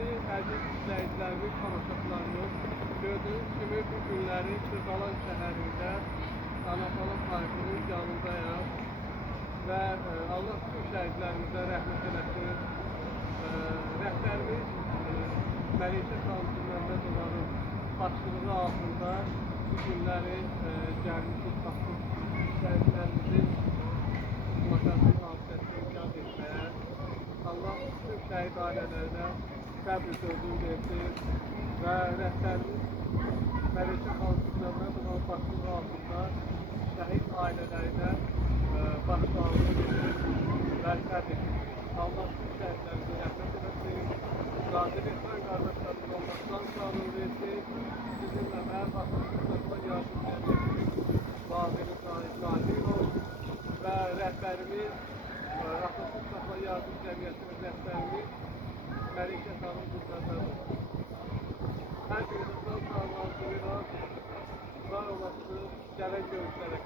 Hörmətli əziz izləyicilərimiz, tamaşaçılarımız, gördüyünüz kimi bu günləri Kırdalan şəhərində Anaxalı parkının yanındayam və Allah bütün şəhidlərimizə rəhmət eləsin. Rəhbərimiz Məlikə xanım Məmmədovanın başçılığı altında bu günləri gəlmişik, baxıb şəhidlərimizin maşasının hadisəsini yad etməyə. Allah bütün şəhid ailələrinə səbr sözünü versin və rəhbərimiz Məlikə xanım Məmmədovanın başçılığı altında şəhid ailələrinə başsağlığı versin və səbr etsin. Allah bütün şəhidlərimizə rəhmət eləsin. Qadir Ehsan qardaşlarımız olmaqdan sağlığı versin. Sizinlə mənim Atatürk Saxla Yardım Cəmiyyətinin vaziri Nadir olsun və rəhbərimiz Atatürk Saxla Yardım Cəmiyyətinin rəhbərimiz Məlikə xanım Məmmədova. Hər birinizdən sağ olun, var olasınız, gələn görüşlərə.